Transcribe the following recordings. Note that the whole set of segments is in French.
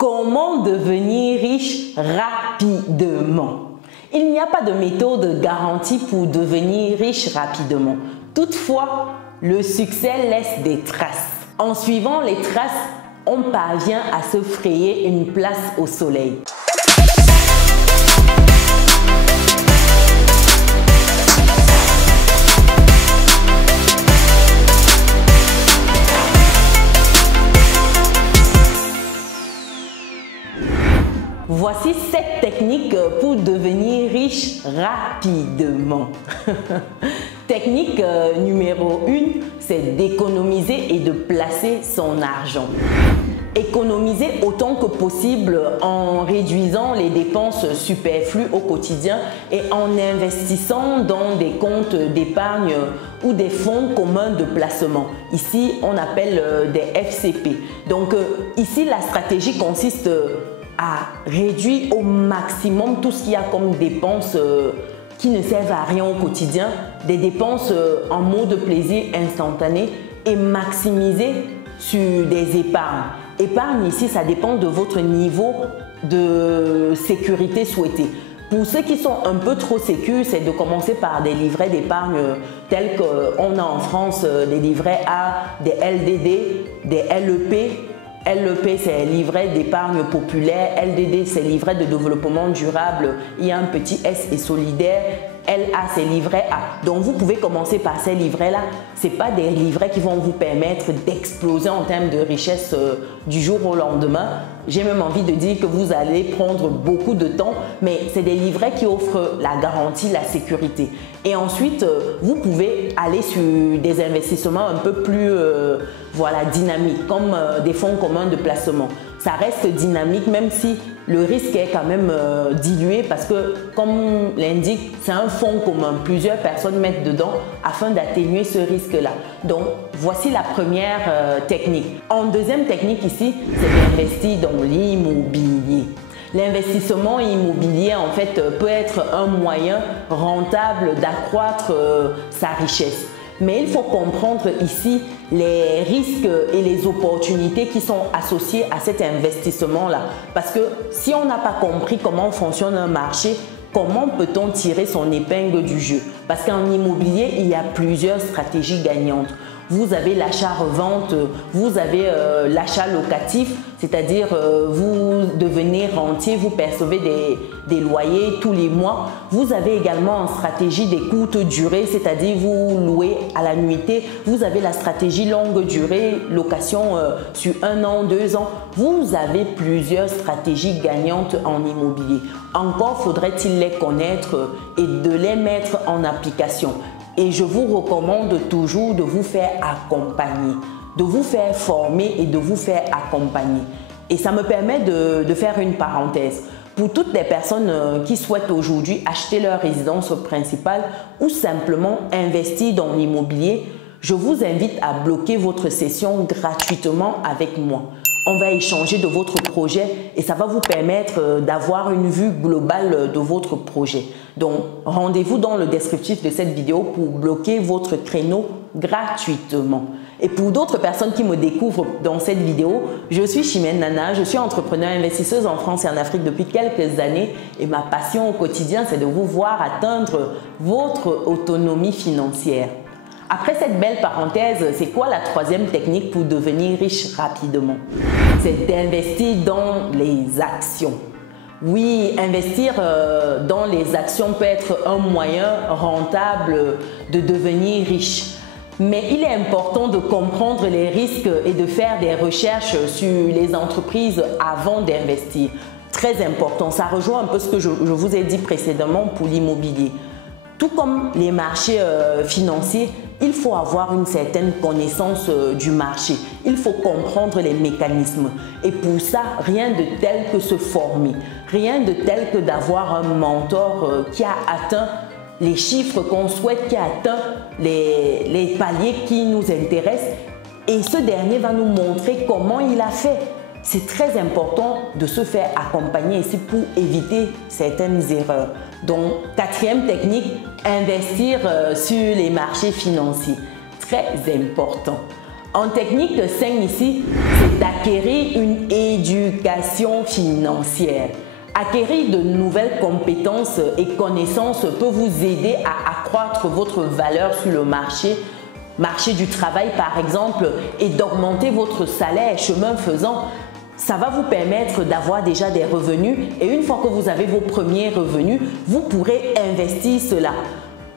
Comment devenir riche rapidement? Il n'y a pas de méthode garantie pour devenir riche rapidement. Toutefois, le succès laisse des traces. En suivant les traces, on parvient à se frayer une place au soleil. Voici 7 techniques pour devenir riche rapidement. Technique numéro 1, c'est d'économiser et de placer son argent. Économiser autant que possible en réduisant les dépenses superflues au quotidien et en investissant dans des comptes d'épargne ou des fonds communs de placement. Ici, on appelle des FCP. Donc ici, la stratégie consiste à réduire au maximum tout ce qu'il y a comme dépenses qui ne servent à rien au quotidien, des dépenses en mode plaisir instantané et maximiser sur des épargnes. Épargne ici, ça dépend de votre niveau de sécurité souhaité. Pour ceux qui sont un peu trop sécures, c'est de commencer par des livrets d'épargne tels qu'on a en France, des livrets A, des LDD, des LEP. LEP, c'est livret d'épargne populaire. LDD, c'est livret de développement durable. Il y a un petit S et solidaire. LA, c'est livret A. Donc, vous pouvez commencer par ces livrets-là. Ce n'est pas des livrets qui vont vous permettre d'exploser en termes de richesse du jour au lendemain. J'ai même envie de dire que vous allez prendre beaucoup de temps, mais c'est des livrets qui offrent la garantie, la sécurité. Et ensuite, vous pouvez aller sur des investissements un peu plus dynamiques, comme des fonds communs de placement. Ça reste dynamique, même si le risque est quand même dilué parce que, comme l'indique, c'est un fonds commun. Plusieurs personnes mettent dedans afin d'atténuer ce risque-là. Donc, voici la première technique. En deuxième technique ici, c'est d'investir dans l'immobilier. L'investissement immobilier, en fait, peut être un moyen rentable d'accroître sa richesse. Mais il faut comprendre ici les risques et les opportunités qui sont associées à cet investissement-là. Parce que si on n'a pas compris comment fonctionne un marché, comment peut-on tirer son épingle du jeu? Parce qu'en immobilier, il y a plusieurs stratégies gagnantes. Vous avez l'achat-revente, vous avez l'achat locatif, c'est-à-dire vous devenez rentier, vous percevez des loyers tous les mois. Vous avez également en stratégie des courtes durées, c'est-à-dire vous louez à la nuitée. Vous avez la stratégie longue durée, location sur 1 an, 2 ans. Vous avez plusieurs stratégies gagnantes en immobilier. Encore faudrait-il les connaître et de les mettre en application. Et je vous recommande toujours de vous faire accompagner, de vous faire former et de vous faire accompagner. Et ça me permet de faire une parenthèse. Pour toutes les personnes qui souhaitent aujourd'hui acheter leur résidence principale ou simplement investir dans l'immobilier, je vous invite à bloquer votre session gratuitement avec moi. On va échanger de votre projet et ça va vous permettre d'avoir une vue globale de votre projet. Donc, rendez-vous dans le descriptif de cette vidéo pour bloquer votre créneau gratuitement. Et pour d'autres personnes qui me découvrent dans cette vidéo, je suis Chimène Nana, je suis entrepreneur investisseuse en France et en Afrique depuis quelques années et ma passion au quotidien, c'est de vous voir atteindre votre autonomie financière. Après cette belle parenthèse, c'est quoi la troisième technique pour devenir riche rapidement? C'est d'investir dans les actions. Oui, investir dans les actions peut être un moyen rentable de devenir riche. Mais il est important de comprendre les risques et de faire des recherches sur les entreprises avant d'investir. Très important, ça rejoint un peu ce que je vous ai dit précédemment pour l'immobilier. Tout comme les marchés financiers, il faut avoir une certaine connaissance du marché. Il faut comprendre les mécanismes. Et pour ça, rien de tel que se former. Rien de tel que d'avoir un mentor qui a atteint les chiffres qu'on souhaite, qui a atteint les paliers qui nous intéressent. Et ce dernier va nous montrer comment il a fait. C'est très important de se faire accompagner ici pour éviter certaines erreurs. Donc, quatrième technique, investir sur les marchés financiers. Très important. En technique 5 ici, c'est d'acquérir une éducation financière. Acquérir de nouvelles compétences et connaissances peut vous aider à accroître votre valeur sur le marché du travail par exemple, et d'augmenter votre salaire. Chemin faisant, ça va vous permettre d'avoir déjà des revenus, et une fois que vous avez vos premiers revenus, vous pourrez investir cela.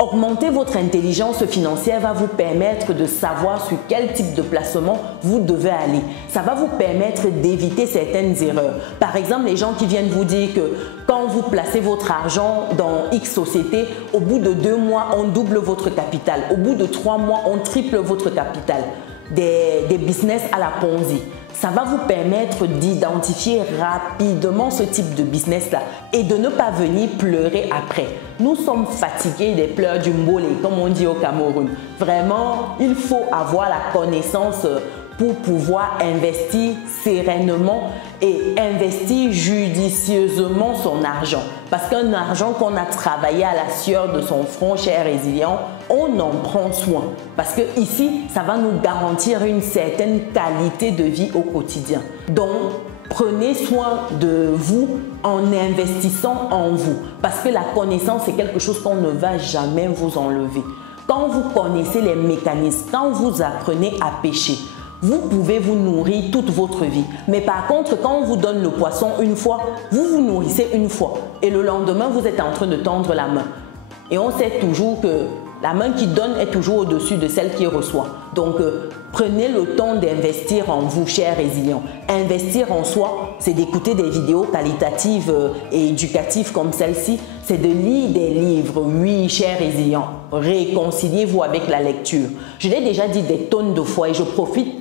Augmenter votre intelligence financière va vous permettre de savoir sur quel type de placement vous devez aller. Ça va vous permettre d'éviter certaines erreurs. Par exemple, les gens qui viennent vous dire que quand vous placez votre argent dans X société, au bout de 2 mois, on double votre capital. Au bout de 3 mois, on triple votre capital. Des business à la Ponzi. Ça va vous permettre d'identifier rapidement ce type de business-là et de ne pas venir pleurer après. Nous sommes fatigués des pleurs du mbolé, comme on dit au Cameroun. Vraiment, il faut avoir la connaissance pour pouvoir investir sereinement et investir judicieusement son argent. Parce qu'un argent qu'on a travaillé à la sueur de son front, cher résilient, on en prend soin. Parce que ici, ça va nous garantir une certaine qualité de vie au quotidien. Donc, prenez soin de vous en investissant en vous. Parce que la connaissance, c'est quelque chose qu'on ne va jamais vous enlever. Quand vous connaissez les mécanismes, quand vous apprenez à pêcher, vous pouvez vous nourrir toute votre vie. Mais par contre, quand on vous donne le poisson une fois, vous vous nourrissez une fois. Et le lendemain, vous êtes en train de tendre la main. Et on sait toujours que la main qui donne est toujours au-dessus de celle qui reçoit. Donc, prenez le temps d'investir en vous, chers résilients. Investir en soi, c'est d'écouter des vidéos qualitatives et éducatives comme celle-ci. C'est de lire des livres. Oui, chers résilients, réconciliez-vous avec la lecture. Je l'ai déjà dit des tonnes de fois et je profite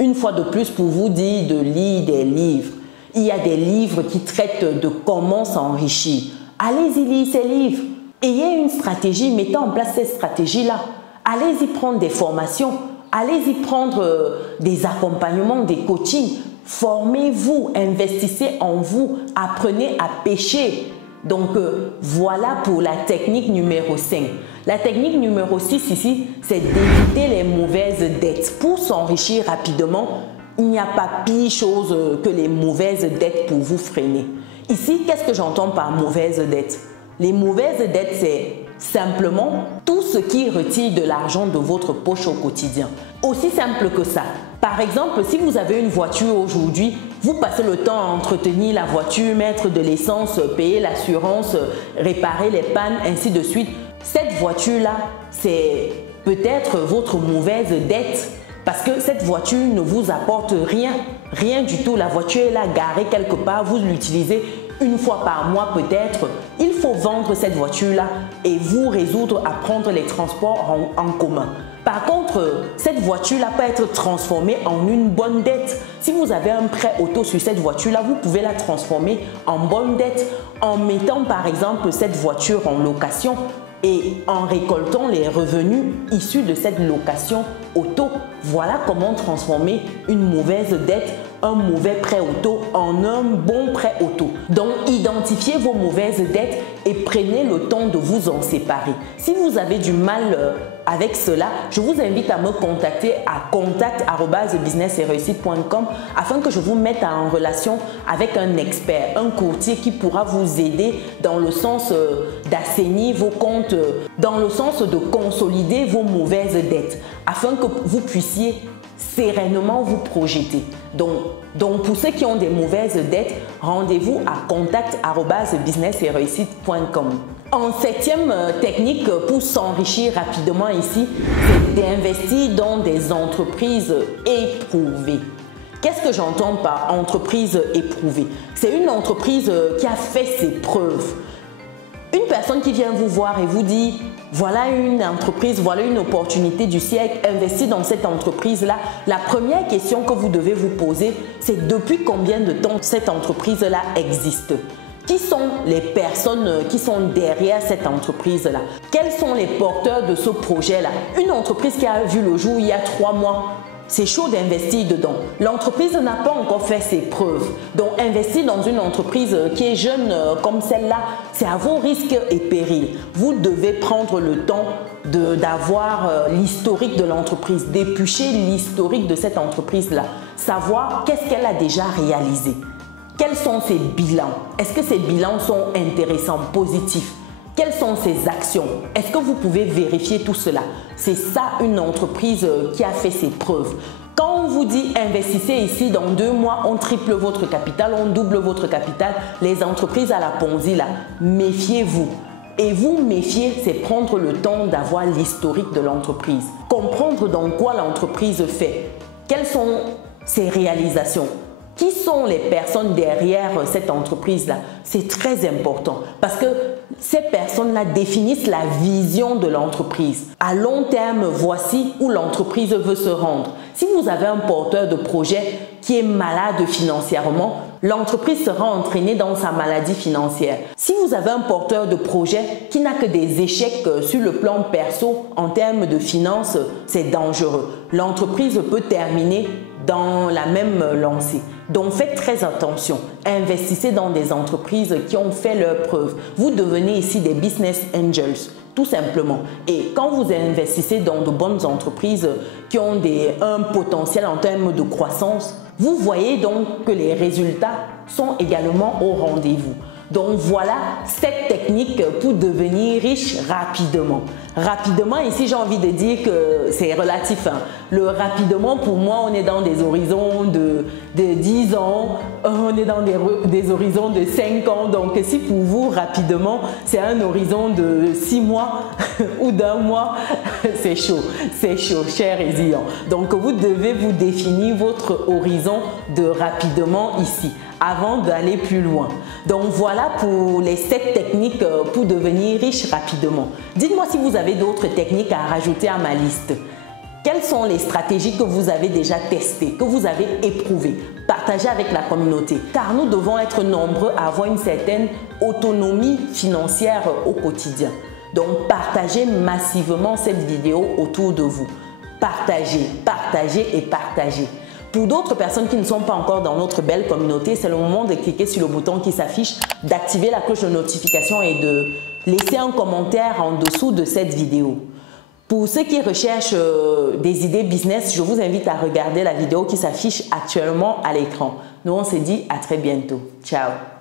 une fois de plus pour vous dire de lire des livres. Il y a des livres qui traitent de comment s'enrichir. Allez-y lire ces livres. Ayez une stratégie, mettez en place cette stratégie-là. Allez-y prendre des formations, allez-y prendre des accompagnements, des coachings. Formez-vous, investissez en vous, apprenez à pêcher. Donc, voilà pour la technique numéro 5. La technique numéro 6 ici, c'est d'éviter les mauvaises dettes. Pour s'enrichir rapidement, il n'y a pas pire chose que les mauvaises dettes pour vous freiner. Ici, qu'est-ce que j'entends par mauvaise dette? Les mauvaises dettes, c'est simplement tout ce qui retire de l'argent de votre poche au quotidien. Aussi simple que ça. Par exemple, si vous avez une voiture aujourd'hui, vous passez le temps à entretenir la voiture, mettre de l'essence, payer l'assurance, réparer les pannes, ainsi de suite. Cette voiture-là, c'est peut-être votre mauvaise dette parce que cette voiture ne vous apporte rien, rien du tout. La voiture est là garée quelque part, vous l'utilisez une fois par mois peut-être. Il faut vendre cette voiture-là et vous résoudre à prendre les transports en commun. Par contre, cette voiture-là peut être transformée en une bonne dette. Si vous avez un prêt auto sur cette voiture-là, vous pouvez la transformer en bonne dette en mettant par exemple cette voiture en location et en récoltant les revenus issus de cette location auto. Voilà comment transformer une mauvaise dette, un mauvais prêt auto en un bon prêt auto. Donc, identifiez vos mauvaises dettes et prenez le temps de vous en séparer. Si vous avez du mal avec cela, je vous invite à me contacter à contact@business-et-réussite.com afin que je vous mette en relation avec un expert, un courtier qui pourra vous aider dans le sens d'assainir vos comptes, dans le sens de consolider vos mauvaises dettes afin que vous puissiez sereinement vous projeter. Donc pour ceux qui ont des mauvaises dettes, rendez-vous à contact@business-et-réussite.com. En septième technique pour s'enrichir rapidement ici, c'est d'investir dans des entreprises éprouvées. Qu'est-ce que j'entends par entreprise éprouvée? C'est une entreprise qui a fait ses preuves. Une personne qui vient vous voir et vous dit « Voilà une entreprise, voilà une opportunité du siècle, investis dans cette entreprise-là ». La première question que vous devez vous poser, c'est depuis combien de temps cette entreprise-là existe? Qui sont les personnes qui sont derrière cette entreprise-là? Quels sont les porteurs de ce projet-là? Une entreprise qui a vu le jour il y a 3 mois, c'est chaud d'investir dedans. L'entreprise n'a pas encore fait ses preuves. Donc, investir dans une entreprise qui est jeune comme celle-là, c'est à vos risques et périls. Vous devez prendre le temps d'avoir l'historique de l'entreprise, d'éplucher l'historique de cette entreprise-là. savoir qu'est-ce qu'elle a déjà réalisé. Quels sont ses bilans? Est-ce que ces bilans sont intéressants, positifs? Quelles sont ses actions? Est-ce que vous pouvez vérifier tout cela? C'est ça une entreprise qui a fait ses preuves. Quand on vous dit investissez ici, dans 2 mois, on triple votre capital, on double votre capital, les entreprises à la Ponzi, là, méfiez-vous. Et vous méfier, c'est prendre le temps d'avoir l'historique de l'entreprise. Comprendre dans quoi l'entreprise fait. Quelles sont ses réalisations? Qui sont les personnes derrière cette entreprise-là? C'est très important parce que ces personnes-là définissent la vision de l'entreprise. À long terme, voici où l'entreprise veut se rendre. Si vous avez un porteur de projet qui est malade financièrement, l'entreprise sera entraînée dans sa maladie financière. Si vous avez un porteur de projet qui n'a que des échecs sur le plan perso en termes de finances, c'est dangereux. L'entreprise peut terminer dans la même lancée. Donc faites très attention. Investissez dans des entreprises qui ont fait leurs preuves. Vous devenez ici des business angels, tout simplement. Et quand vous investissez dans de bonnes entreprises qui ont un potentiel en termes de croissance, vous voyez donc que les résultats sont également au rendez-vous. Donc voilà 7 techniques pour devenir riche rapidement. Rapidement, ici j'ai envie de dire que c'est relatif. Le rapidement, pour moi, on est dans des horizons de 10 ans, on est dans des horizons de 5 ans. Donc si pour vous, rapidement, c'est un horizon de 6 mois ou d'1 mois, c'est chaud, cher résident. Donc vous devez vous définir votre horizon de rapidement ici, avant d'aller plus loin. Donc voilà pour les 7 techniques pour devenir riche rapidement. Dites-moi si vous avez d'autres techniques à rajouter à ma liste. Quelles sont les stratégies que vous avez déjà testées, que vous avez éprouvées? Partagez avec la communauté, car nous devons être nombreux à avoir une certaine autonomie financière au quotidien. Donc partagez massivement cette vidéo autour de vous. Partagez, partagez et partagez. Pour d'autres personnes qui ne sont pas encore dans notre belle communauté, c'est le moment de cliquer sur le bouton qui s'affiche, d'activer la cloche de notification et de laisser un commentaire en dessous de cette vidéo. Pour ceux qui recherchent des idées business, je vous invite à regarder la vidéo qui s'affiche actuellement à l'écran. Nous, on se dit à très bientôt. Ciao!